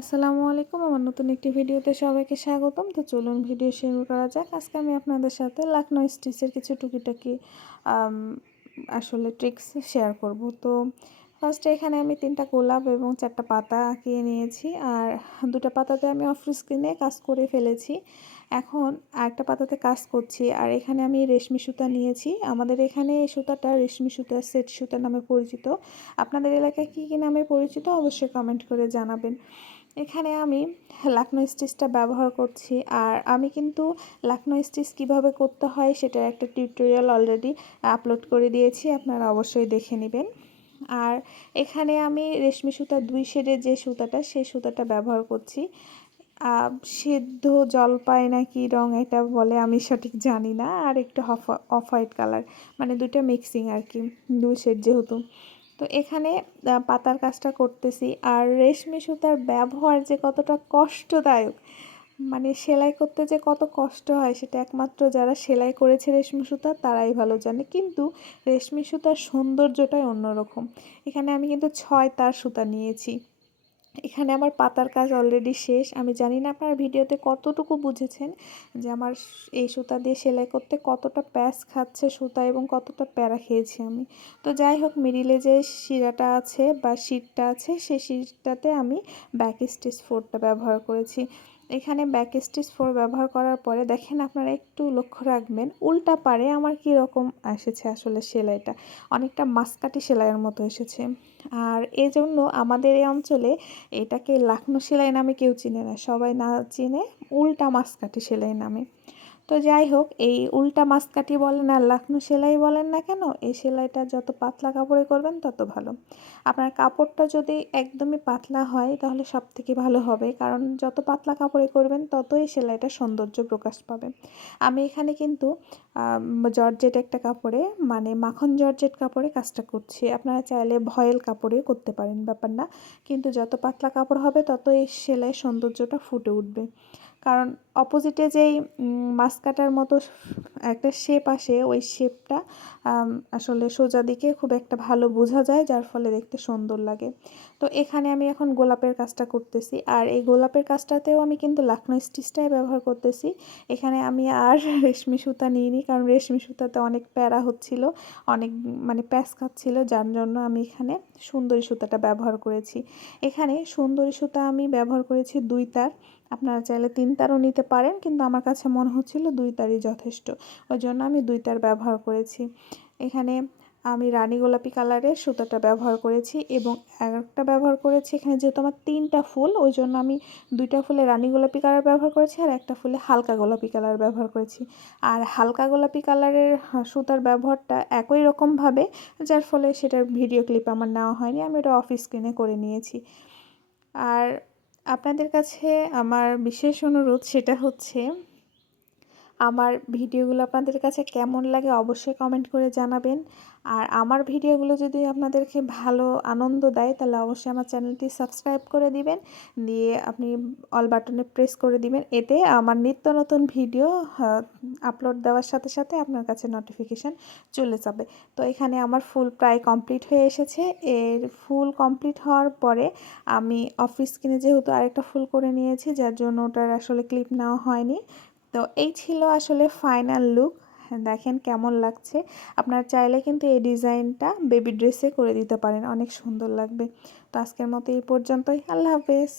আসসালামু আলাইকুম। আমার নতুন একটি ভিডিওতে সবাইকে স্বাগতম। তো চলুন ভিডিও শুরু করা যাক। আজকে আমি আপনাদের সাথে লাকনো স্টিচের কিছু টুকিটাকি আম, আসলে ট্রিক্স শেয়ার করব। তো ফার্স্টে এখানে আমি 3টা গোলাপ এবং 4টা পাতা আঁকিয়ে নিয়েছি, আর 2টা পাতাতে আমি অফ স্ক্রিনে কাজ করে ফেলেছি। এখন আরেকটা পাতাতে কাজ করছি, আর এখানে আমি রেশমি সুতা নিয়েছি। আমাদের এখানে এই সুতাটা রেশমি সুতা, সেট সুতা নামে পরিচিত। আপনাদের এলাকায় কী কী নামে পরিচিত অবশ্যই কমেন্ট করে জানাবেন। এখানে আমি লাকনো স্টিচটা ব্যবহার করছি, আর আমি কিন্তু লাকনো স্টিচ কীভাবে করতে হয় সেটার একটা টিউটোরিয়াল অলরেডি আপলোড করে দিয়েছি, আপনারা অবশ্যই দেখে নেবেন। আর এখানে আমি রেশমি সুতা 2 শেডের যে সুতাটা, সেই সুতাটা ব্যবহার করছি। সিদ্ধ জলপাই না কি রং এটা বলে আমি সঠিক জানি না, আর একটু অফ হোয়াইট কালার, মানে দুটো মিক্সিং আর কি, 2 শেড যেহেতু। তো এখানে পাতার কাজটা করতেছি। আর রেশমি সুতার ব্যবহার যে কতটা কষ্টদায়ক, মানে সেলাই করতে যে কত কষ্ট হয় সেটা একমাত্র যারা সেলাই করেছে রেশমি সুতা তারাই ভালো জানে। কিন্তু রেশমি সুতার সৌন্দর্যটাই অন্যরকম। এখানে আমি কিন্তু 6 তার সুতা নিয়েছি। এখানে আমার পাতার কাজ অলরেডি শেষ। আমি জানি না আপনারা ভিডিওতে কতটুকু বুঝেছেন যে আমার এই সুতা দিয়ে সেলাই করতে কতটা প্যাচ খাচ্ছে সুতা এবং কতটা প্যারা খেয়েছি আমি। তো যাই হোক, মিডিলে যে শিরাটা আছে বা শিটটা আছে, সেই শিটটাতে আমি ব্যাক স্টিচ 4টা ব্যবহার করেছি। এখানে ব্যাক স্টিচ 4 ব্যবহার করার পরে দেখেন, আপনারা একটু লক্ষ্য রাখবেন উল্টা পারে আমার কী রকম এসেছে। আসলে সেলাইটা অনেকটা মাসকাঠি সেলাইয়ের মতো এসেছে। আর এই জন্য আমাদের এই অঞ্চলে এটাকে লাকনো সেলাই নামে কেউ চিনে না, সবাই না চিনে উল্টা মাসকাঠি সেলাই নামে। তো যাই হোক, এই উল্টা মাসকাঠি বলেন আর লাকনো সেলাই বলেন না কেন, এই সেলাইটা যত পাতলা কাপড়ে করবেন তত ভালো। আপনার কাপড়টা যদি একদমই পাতলা হয় তাহলে সব থেকে ভালো হবে, কারণ যত পাতলা কাপড়ে করবেন ততই সেলাইটা সৌন্দর্য প্রকাশ পাবে। আমি এখানে কিন্তু জর্জেট একটা কাপড়ে, মানে মাখন জর্জেট কাপড়ে কাজটা করছি। আপনারা চাইলে ভয়েল কাপড়ে করতে পারেন, ব্যাপার না। কিন্তু যত পাতলা কাপড় হবে তত এই সেলাই সৌন্দর্যটা ফুটে উঠবে। কারণ অপোজিটে যেই মাছ কাটার মতো একটা শেপ আসে, ওই শেপটা আসলে সোজা দিকে খুব একটা ভালো বোঝা যায়, যার ফলে দেখতে সুন্দর লাগে। তো এখানে আমি এখন গোলাপের কাজটা করতেছি, আর এই গোলাপের কাজটাতেও আমি কিন্তু লাকনো স্টিচটাই ব্যবহার করতেছি। এখানে আমি আর রেশমি সুতা নিইনি, কারণ রেশমি সুতাতে অনেক প্যারা হচ্ছিল, অনেক মানে প্যাচ খাচ্ছিল, যার জন্য আমি এখানে সুন্দরী সুতাটা ব্যবহার করেছি। এখানে সুন্দরী সুতা আমি ব্যবহার করেছি 2 তার। আপনারা চাইলে 3 তারও নিতে পারেন, কিন্তু আমার কাছে মনে হচ্ছিল 2 তারই যথেষ্ট, ওই জন্য আমি 2 তার ব্যবহার করেছি। এখানে আমি রানী গোলাপি কালারের সুতাটা ব্যবহার করেছি, এবং একটা ব্যবহার করেছি এখানে, যেহেতু আমার 3টা ফুল, ওই জন্য আমি 2টা ফুলে রানী গোলাপি কালার ব্যবহার করেছি, আর একটা ফুলে হালকা গোলাপি কালার ব্যবহার করেছি। আর হালকা গোলাপি কালারের সুতার ব্যবহারটা একই রকমভাবে, যার ফলে সেটার ভিডিও ক্লিপ আমার নেওয়া হয়নি, আমি ওটা অফ স্ক্রিনে করে নিয়েছি। আর আপনাদের কাছে আমার বিশেষ অনুরোধ, সেটা হচ্ছে আমার ভিডিওগুলো আপনাদের কাছে কেমন লাগে অবশ্যই কমেন্ট করে জানাবেন। আর আমার ভিডিওগুলো যদি আপনাদেরকে ভালো আনন্দ দেয় তাহলে অবশ্যই আমার চ্যানেলটি সাবস্ক্রাইব করে দিবেন, দিয়ে আপনি অল বাটনে প্রেস করে দিবেন। এতে আমার নিত্য নতুন ভিডিও আপলোড দেওয়ার সাথে সাথে আপনার কাছে নোটিফিকেশান চলে যাবে। তো এখানে আমার ফুল প্রায় কমপ্লিট হয়ে এসেছে। এর ফুল কমপ্লিট হওয়ার পরে আমি অফ স্ক্রিনে যেহেতু আরেকটা ফুল করে নিয়েছি, যার জন্য ওটার আসলে ক্লিপ নেওয়া হয়নি। তো এই ছিল আসলে ফাইনাল লুক। দেখেন কেমন লাগছে। আপনারা চাইলে কিন্তু এই ডিজাইনটা বেবি ড্রেসে করে দিতে পারেন, অনেক সুন্দর লাগবে। তো আজকের মতো এই পর্যন্তই। আল্লাহ হাফেজ।